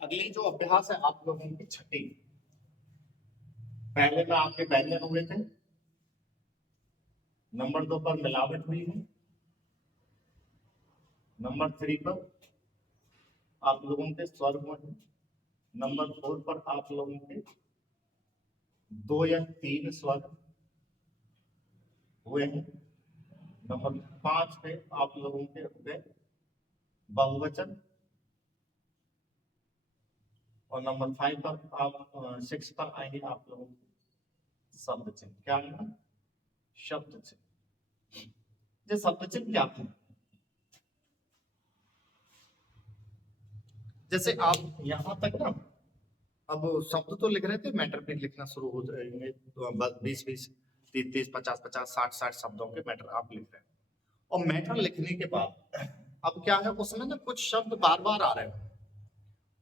अगली जो अभ्यास है आप लोगों की छठी। पहले में आपके व्यंजन हुए थे, नंबर 2 पर मिलावट हुई है, नंबर 3 पर आप लोगों के स्वर हुए हैं, नंबर 4 पर आप लोगों के 2 या 3 स्वर हुए हैं, नंबर 5 पे आप लोगों के हुए बहुवचन, और नंबर 5 पर आप 6 पर आएंगे आप लोगों के शब्द चिन्ह। क्या है? शब्द चिन्ह। ये शब्द चिन्ह क्या है? जैसे आप यहां तक ना, अब शब्द तो लिख रहे थे, मैटर भी लिखना शुरू हो जाएंगे, तो 20-20, 30-30, 50-50, 60-60 शब्दों के मैटर आप लिख रहे हैं। और मैटर लिखने के बाद अब क्या है, उसमें ना कुछ शब्द बार बार आ रहे हैं,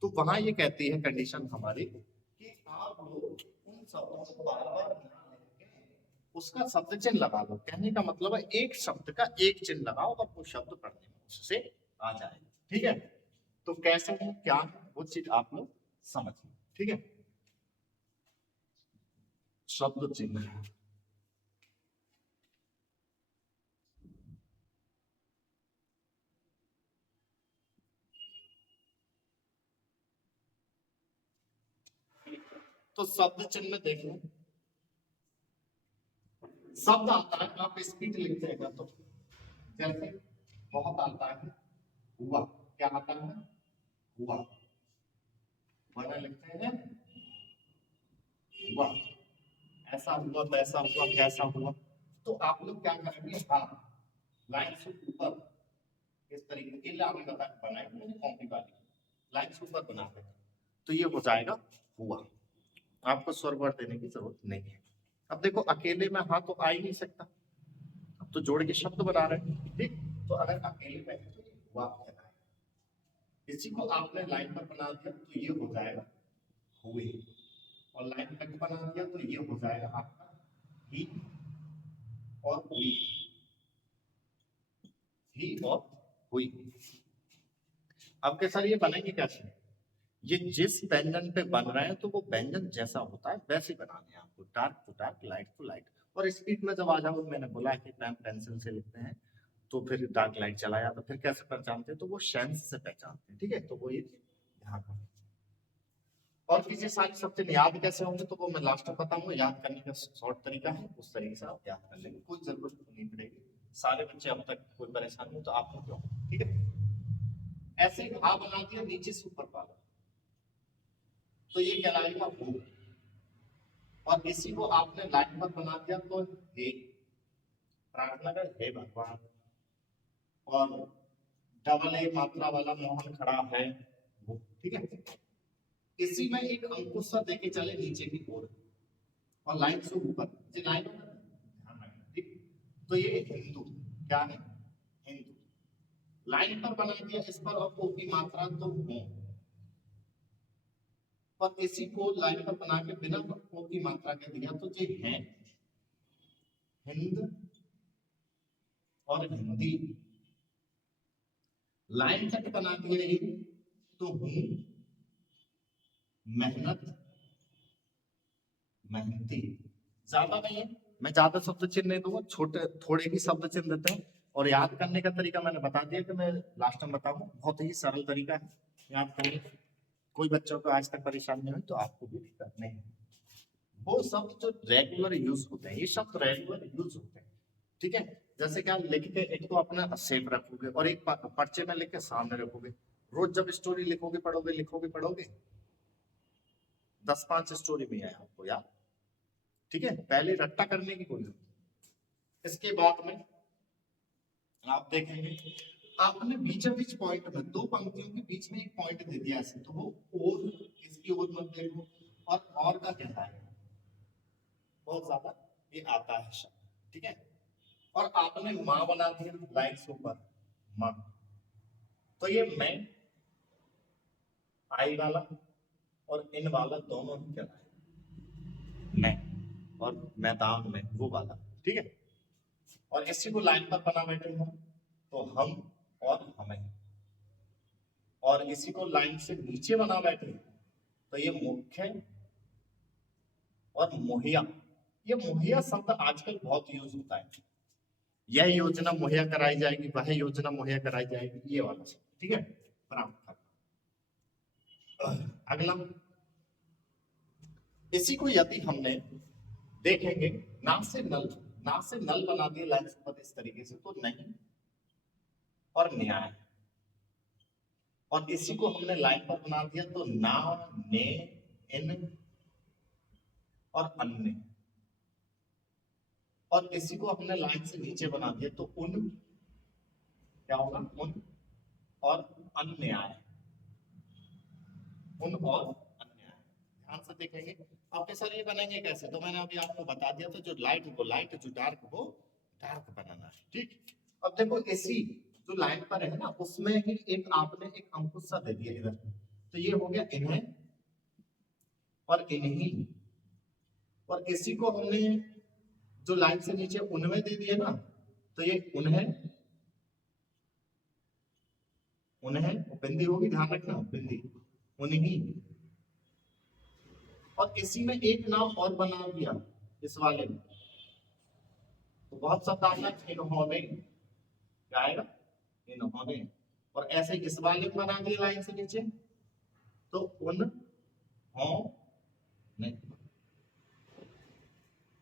तो वहां ये कहती है कंडीशन हमारी कि आप लोग उन शब्दों को बार बार ना लिख के उसका शब्द चिन्ह लगा लो। कहने का मतलब है एक शब्द का एक चिन्ह लगाओ और वो शब्द पढ़ने में उससे आ जाए। ठीक है, तो कैसे है, क्या है, वो चीज आप लोग समझिए। ठीक है, शब्द चिन्ह। तो शब्द चिन्ह में देखो, शब्द आता है, आप स्पीड लिखते हैं तो जैसे बहुत आता है हुआ, क्या आता है? हुआ। वरना लिखते हैं हुआ, ऐसा हुआ, वैसा हुआ, कैसा हुआ। तो आप लोग क्या करेंगे, हाँ, लाइन से ऊपर इस तरीके की लाइन बनाई मैंने कॉपी वाली, लाइन से ऊपर बना दें तो ये हो जाएगा हुआ। आपको स्वर वर्ड देने की जरूरत नहीं है। अब देखो अकेले में हाँ तो आ ही नहीं सकता, अब तो जोड़ के शब्द बना रहे हैं। ठीक, तो अगर अकेले में है तो ये हुआ कहलाएगा। इसी को आपने लाइन पर बना दिया तो ये हो जाएगा हुए, और लाइन तक बना दिया तो ये हो जाएगा आपका ही और हुई, ही और हुई। अब के सर ये बनेंगे कैसे? ये जिस व्यंजन पे बन रहे हैं तो वो व्यंजन जैसा होता है वैसे बनाने हैं आपको, dark to dark, light to light. और स्पीड में जब आ जाओ, मैंने बोला है कि पेन पेंसिल से लिखते हैं तो फिर डार्क लाइट चला जाता, फिर कैसे पहचानते हैं? तो वो शेंस से पहचानते हैं। ठीक है, तो वो ये ध्यान रखो। और किसी सारे शब्द याद कैसे होंगे तो वो मैं लास्ट में बताऊंगा। याद करने का शॉर्ट तरीका है, उस तरीके से आप याद कर लेंगे, कोई जरूरत नहीं पड़ेगी। सारे बच्चे अब तक कोई परेशानी हो तो आपको क्यों। ठीक है, ऐसे घा बना दिया नीचे से ऊपर वाला तो ये कहलाएगा वो, और इसी को आपने लाइन पर बना दिया तो हे, प्रार्थना कर हे भगवान, और डबल ए मात्रा वाला मोहन खड़ा है वो। ठीक है, इसी में एक अंकुश सा देके चले नीचे की ओर और लाइन से ऊपर, ये लाइन ध्यान रखना। ठीक, तो ये हिंदू क्या है, हिंदू। लाइन पर बना दिया इस पर और ओ की मात्रा तो हो, और इसी को लाइन पर बना के बिना ओ की मात्रा के दिया तो ये है हिंद और हिंदी। लाइन तक बना दिया ये तो हूं मेहनत, मेहनती। ज्यादा नहीं है, मैं ज्यादा शब्द चिन्ह नहीं दूंगा, छोटे थोड़े ही शब्द चिन्ह देते हैं। और याद करने का तरीका मैंने बता दिया कि मैं लास्ट में बताऊंगा, बहुत ही सरल तरीका है याद करने का। कोई बच्चों को आज तक परेशानी नहीं हुई तो आपको भी दिक्कत नहीं है। वो शब्द जो रेगुलर यूज होते हैं, ये शब्द रेगुलर यूज होते हैं। ठीक है, जैसे कि आप लिख के एक तो अपना सेव रखोगे और एक पर्चे में लिख के सामने रखोगे। रोज जब स्टोरी लिखोगे पढ़ोगे, लिखोगे पढ़ोगे, 10-5 स्टोरी में है आपको याद। ठीक है, पहले रट्टा करने की कोई जरूरत नहीं। इसके बाद में आप देखेंगे आपने बीचों बीच पॉइंट में दो पंक्तियों के बीच में एक पॉइंट दे दिया ऐसे, तो वो और इसकी ओर मत देखो। और का कहता है बहुत ज्यादा ये आता है शब्द। ठीक है, और आपने माँ बना दिया लाइन से ऊपर माँ, तो ये मैं आई वाला और इन वाला दोनों ही कहलाए, मैं और मैदान में वो वाला। ठीक है, और इसी को लाइन पर बना बैठे हैं तो हम और हमें। और इसी को लाइन से नीचे बना बैठे तो ये मुख्य और मुहैया। ये मुहैया शब्द आजकल बहुत यूज होता है, यह योजना मुहैया कराई जाएगी, वह योजना मुहैया कराई जाएगी, ये वाला शब्द, ठीक है। बराबर। अगला, इसी को यदि हमने देखेंगे ना से नल, ना से नल बना दिए लाइन पर इस तरीके से, तो नहीं और न्याय, और इसी को हमने लाइन पर बना दिया तो ना, ने, इन और अन्य, और इसी को हमने लाइन से नीचे बना दिया तो उन, क्या होगा, उन और अन्याय, उन और अन्याय। ध्यान से देखेंगे। आपके सर ये बनेंगे कैसे, तो मैंने अभी आपको बता दिया था, जो लाइट वो लाइट, जो डार्क वो डार्क बनाना है, ठीक। अब देखो इसी जो लाइन पर है ना, उसमें ही एक आपने एक अंकुश सा दे दिया इधर, तो ये हो गया इन्हें और इन्हीं, और इसी को हमने जो लाइन से नीचे उनमें दे दिए ना, तो ये उन्हें, उन्हें बिंदी होगी, ध्यान रखना बिंदी, उन्हीं, और इसी में एक नाम और बना दिया इस वाले में, तो बहुत सा ताना इन्होंने, क्या आएगा, इन्होंने, और ऐसे इस वाले में बना दिया लाइन से नीचे तो उन, हो, नहीं,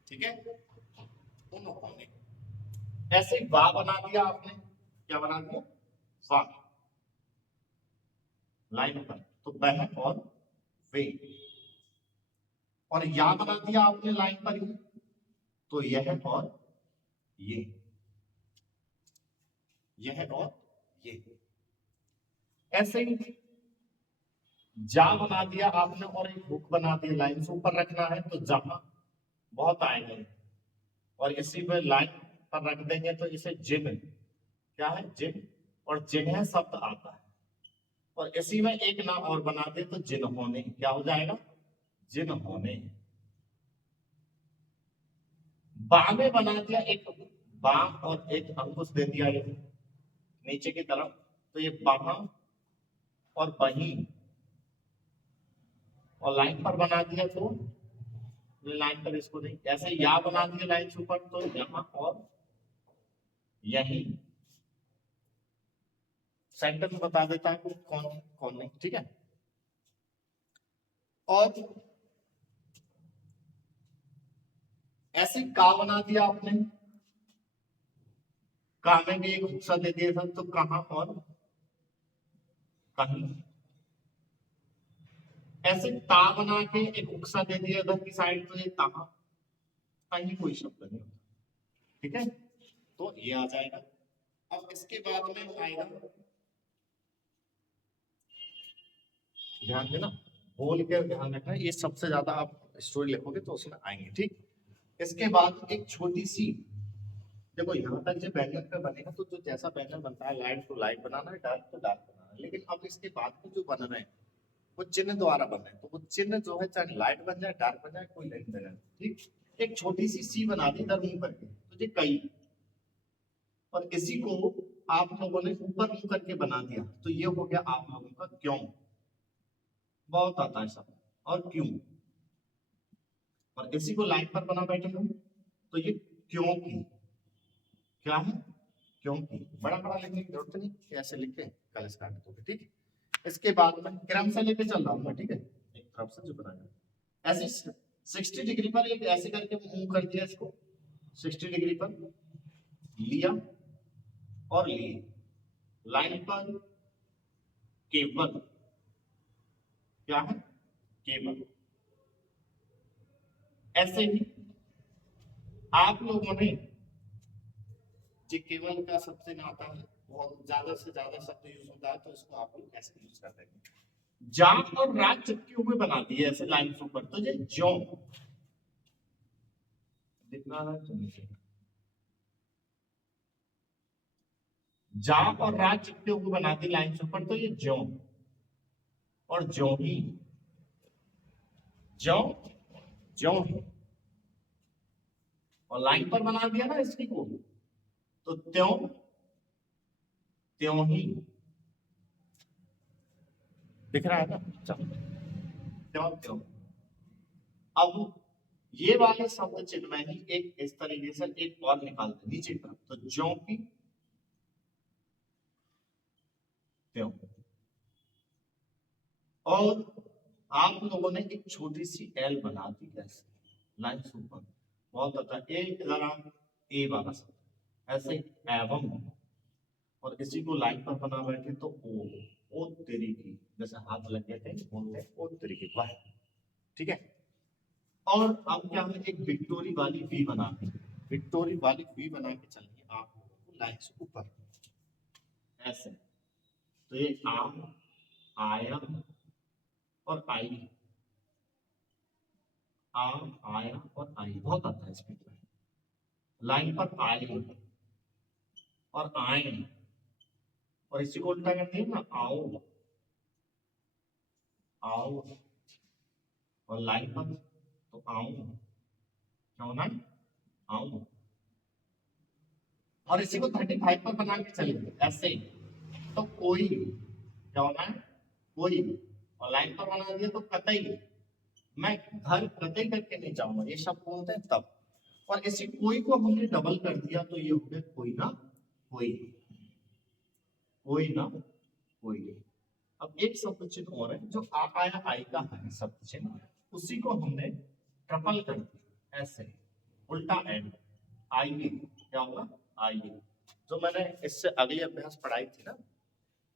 ठीक है, उन्होंने। ऐसे वा बना दिया आपने, क्या बना दिया, वा, लाइन पर, तो वह और वे, और या बना दिया आपने लाइन पर ही, तो यह और ये, यह और ये। ऐसे ही जा बना दिया आपने और एक हुक बना दिया, लाइन से ऊपर रखना है तो जहां, बहुत आएंगे, और इसी में लाइन पर रख देंगे तो इसे जिन, क्या है, जिन, और जिन्हें शब्द आता है, और इसी में एक नाम और बना दे तो जिन्होंने, क्या हो जाएगा, जिन्होंने। बा में बना दिया एक बा और एक अंकुश दे दिया ये नीचे की तरफ, तो ये बहा और बही, और लाइन पर बना दिया तो लाइन पर इसको नहीं, ऐसे या बना दिया लाइन से ऊपर तो यहां और यही। सेंटर में बता देता है कौन कौन नहीं, ठीक है। और ऐसे का बना दिया आपने, का में भी एक हिस्सा दे दिया था तो कहां और कहीं। ऐसे ता बना के एक उक्सा दे दिया इधर की साइड, तो ये तहा, कहीं कोई शब्द नहीं होता, ठीक है, तो ये आ जाएगा। अब इसके बाद में आएगा, ध्यान देना, बोल के ध्यान रखना, ये सबसे ज्यादा आप स्टोरी लिखोगे तो उसमें आएंगे, ठीक। इसके बाद एक छोटी सी, देखो यहाँ तक जब पैटर्न पे बनेगा तो जो जैसा पैटर्न बनता है, लाइट टू लाइट बनाना है, डार्क टू डार्क बनाना है, लेकिन अब इसके बाद में जो बन रहे हैं वो चिन्ह द्वारा बन रहे हैं, तो वो चिन्ह जो है चाहे लाइट बन जाए, डार्क बन जाए, कोई नहीं बने, ठीक। एक छोटी सी सी बना दी इधर मुंह करके, तो ये कई, और इसी को आप लोगों ने ऊपर मुंह करके बना दिया, तो ये हो गया आप लोगों का क्यों, बहुत आता है सब, और क्यों, और इसी को लाइन पर बना बैठे हम, तो ये क्यों की, क्या है, क्योंकि, बड़ा बड़ा लिखने की जरूरत नहीं, ऐसे लिख के कल स्टार्ट करोगे, ठीक। इसके बाद में क्रम से लेके चल रहा हूँ मैं, ठीक है, एक तरफ से जो बनाया ऐसे 60 डिग्री पर एक ऐसे करके मूव कर दिया इसको, 60 डिग्री पर लिया और लिए, लाइन पर केवल, क्या है, केवल। ऐसे ही आप लोगों ने जो केवल का सबसे ना आता है, बहुत ज्यादा से ज्यादा शब्द यूज होता है, तो इसको आप लोग कैसे यूज करते हैं, जा और रात चिपके हुए बनाती है ऐसे लाइन के ऊपर, तो ये जो जितना है तो नीचे, जा और रात चिपके हुए बनाती लाइन के ऊपर, तो ये जो, और जो ही, जो, जो ही, और लाइन पर बना दिया ना इसकी को, तो त्यों, त्यों ही, दिख रहा है ना? चलो क्यों क्यों अब ये वाले शब्द चिन्ह में ही एक इस तरीके से एक और निकाल दे नीचे की तरफ, तो ज्यों की त्यों। और आप लोगों ने एक छोटी सी एल बना दी कैसे लाइन से ऊपर, बहुत अच्छा। ए इधर आप ए वाला शब्द ऐसे एवं, और इसी को लाइन पर बना बैठे तो ओ तेरी की, जैसे हाथ लग गए थे बोलते हैं ओ तेरी की वाह, ठीक है। और अब क्या है, एक विक्टोरी वाली वी बना के, विक्टोरी वाली वी बना के चलिए आप लोगों को लाइन से ऊपर ऐसे, तो ये आम आया और आई, आम आया और आई, बहुत आता है इसमें लाइन पर आए और आए, और इसी को उल्टा करते हैं ना, आओ आओ, और लाइन पर तो आऊं, क्या होना है आऊं, और इसी को 35 पर बना के चलेंगे ऐसे, तो कोई क्या होना है कोई, और लाइन पर बना दिया तो कतई, मैं घर कतई करके नहीं जाऊंगा, ये शब्द बोलते हैं तब। और इसी कोई को हमने डबल कर दिया तो ये हो गया कोई ना कोई, कोई ना कोई। अब एक शब्द चिन्ह और है जो आ आया आई का है शब्द चिन्ह, उसी को हमने ट्रिपल कर दिया ऐसे, उल्टा एंड आइए, क्या होगा आइए। जो मैंने इससे अगली अभ्यास पढ़ाई थी ना,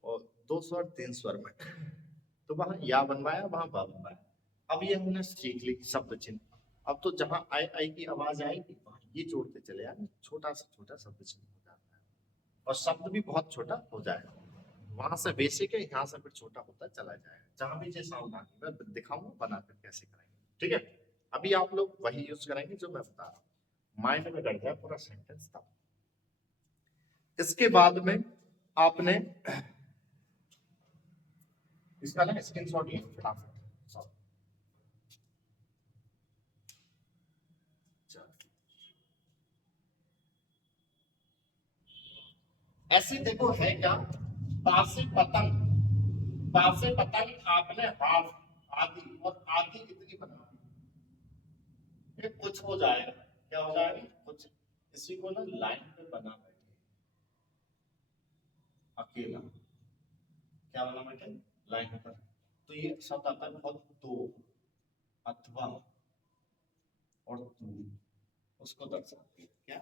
और 2 स्वर 3 स्वर में, तो वहां या बनवाया वहां बा बनवाया। अब ये हमने सीख ली शब्द चिन्ह, अब तो जहां आई आई की आवाज आएगी वहां ये जोड़ते चले आए, छोटा से छोटा शब्द चिन्ह हो जाता है, और शब्द भी बहुत छोटा हो जाएगा। वहां से बेसिक है, यहाँ से फिर छोटा होता चला जाएगा, जहां भी जैसा होगा मैं दिखाऊंगा बनाकर कैसे करेंगे, ठीक है। अभी आप लोग वही यूज करेंगे जो मैं बता रहा हूँ, माइंड में कर जाए पूरा सेंटेंस था। इसके बाद में आपने इसका ना स्क्रीनशॉट लिया फटाफट, ऐसी देखो है क्या, पासे पतंग, पासे पतंग आपने हाफ आधी और आधी कितनी बना दी, ये कुछ हो जाएगा, क्या हो जाएगा कुछ, इसी को ना लाइन पे बना बैठे अकेला, क्या बना बैठे लाइन पर, तो ये शब्द आता है बहुत, तो अथवा और तू, उसको दर्शाती है क्या,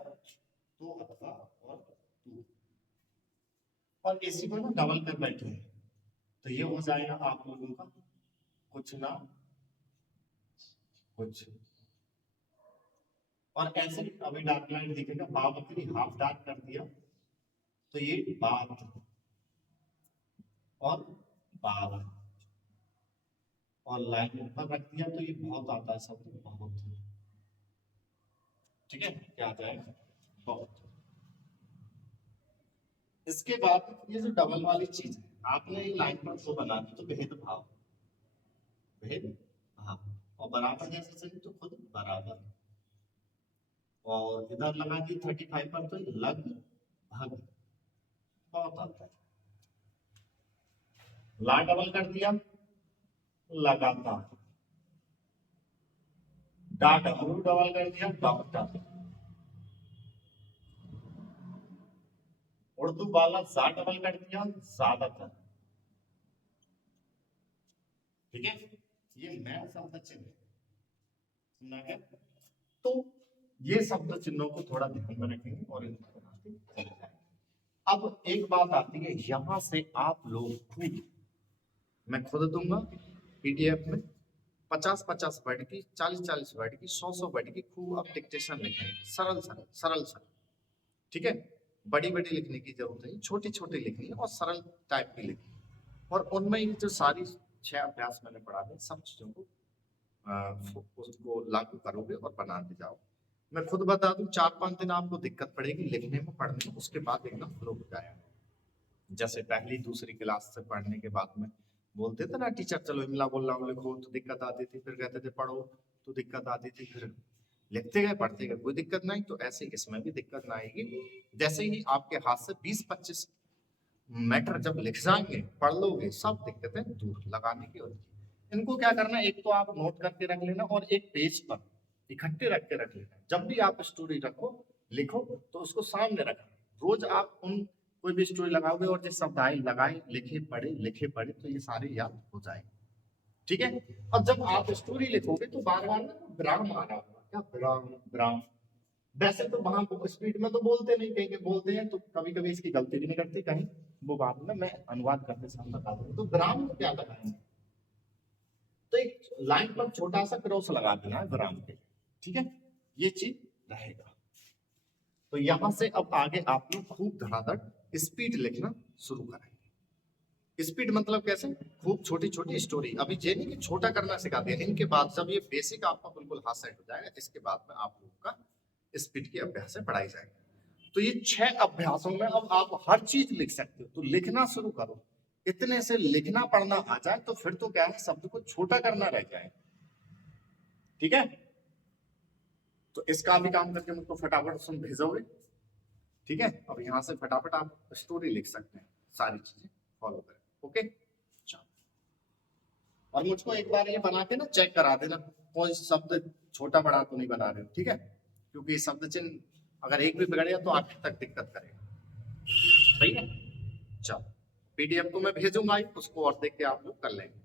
तो अथवा और तू, और इसी को ना डबल कर बैठे हैं, तो ये हो जाएगा आप लोगों का कुछ ना कुछ। और ऐसे अभी डार्क लाइन दिखेगा, बाबकरी हाफ डार्क कर दिया तो ये बात और बात, और लाइन ऊपर रख दिया तो ये बहुत आता है शब्द बहुत, ठीक है क्या आता है बहुत। इसके बाद ये जो डबल वाली चीज है आपने एक लाइन पर तो बना दी, तो भेदभाव, भेद भाव, और बराबर जैसे चले तो खुद बराबर, और इधर लगा दी 35 पर तो लग भग, बहुत आता है। ला डबल कर दिया लगातार, डा डबल डबल कर दिया डॉक्टर, उर्दू वाला जा डबल कर दिया ज्यादातर, ठीक है। ये नया शब्द चिन्ह सुना गया, तो ये शब्द चिन्हों को थोड़ा ध्यान में रखेंगे और इनको बनाते चले जाएंगे। अब एक बात आती है, यहां से आप लोग खुद, मैं खुद दूंगा पीडीएफ में 50-50 वर्ड की, 40-40 वर्ड की, 100-100 वर्ड की खूब आप डिक्टेशन लिखेंगे, सरल सरल सरल सरल, ठीक है। बड़ी बड़ी लिखने की जरूरत नहीं, छोटी छोटी लिखनी है और सरल टाइप की लिखनी है। और उनमें ये जो सारी 6 अभ्यास मैंने पढ़ा दी सब चीजों को उसको लागू करोगे और बनाते जाओ। मैं खुद बता दूं 4-5 दिन आपको दिक्कत पड़ेगी लिखने में पढ़ने में, उसके बाद एकदम फ्लो हो जाएगा। जैसे पहली दूसरी क्लास से पढ़ने के बाद में बोलते थे ना टीचर चलो इमला बोल रहा हूँ लिखो, तो दिक्कत आती थी, फिर कहते थे पढ़ो तो दिक्कत आती थी, फिर लिखते गए पढ़ते गए कोई दिक्कत नहीं, तो ऐसे इसमें भी दिक्कत ना आएगी। जैसे ही आपके हाथ से 20-25 मैटर जब लिख जाएंगे, पढ़ लोगे, सब दिक्कतें दूर लगाने की होती है। इनको क्या करना है, एक तो आप नोट करके रख लेना और एक पेज पर इकट्ठे रख के रख लेना। जब भी आप स्टोरी रखो लिखो तो उसको सामने रखना। रोज आप उन कोई भी स्टोरी लगाओगे और जिस शब्द आए लगाए, लिखे पढ़े तो ये सारे याद हो जाएंगे। ठीक है। अब जब आप स्टोरी लिखोगे तो बार बार ना विराम आ रहा होगा, क्या विराम विराम। वैसे तो वहां स्पीड में तो बोलते नहीं, कहीं कहीं बोलते हैं तो कभी कभी इसकी गलती भी नहीं करते कहीं, वो बाद में मैं अनुवाद करते समय बता दूंगा। तो विराम को क्या लगाएंगे, तो एक लाइन पर छोटा सा क्रॉस लगा देना है विराम के। ठीक है, ये चीज रहेगा। तो यहां से अब आगे आप लोग खूब धड़ाधड़ स्पीड लिखना शुरू करेंगे। स्पीड मतलब कैसे, खूब छोटी छोटी स्टोरी। अभी ये नहीं कि छोटा करना सिखा दिया, इनके बाद जब ये बेसिक आपका बिल्कुल हाथ सेट हो जाएगा, इसके बाद में आप लोगों का स्पीड के अभ्यास से पढ़ाई जाएगी। तो ये 6 अभ्यासों में अब आप हर चीज लिख सकते हो। तो लिखना शुरू करो, इतने से लिखना पढ़ना आ जाए तो फिर तो क्या है, शब्द को छोटा करना रह जाए। ठीक है, तो इसका भी काम करके मुझको फटाफट सुन भेजोगे। ठीक है, अब यहां से फटाफट आप स्टोरी लिख सकते हैं, सारी चीजें फॉलो करें। ओके, चलो। और मुझको एक बार ये बना के ना चेक करा देना, कोई शब्द छोटा बड़ा तो नहीं बना रहे हो। ठीक है, क्योंकि शब्द चिन्ह अगर एक भी बिगड़ गया तो आखिर तक दिक्कत करेगा। सही है, चलो। पीडीएफ को मैं भेजूंगा, उसको और देख के आप लोग कर लेंगे।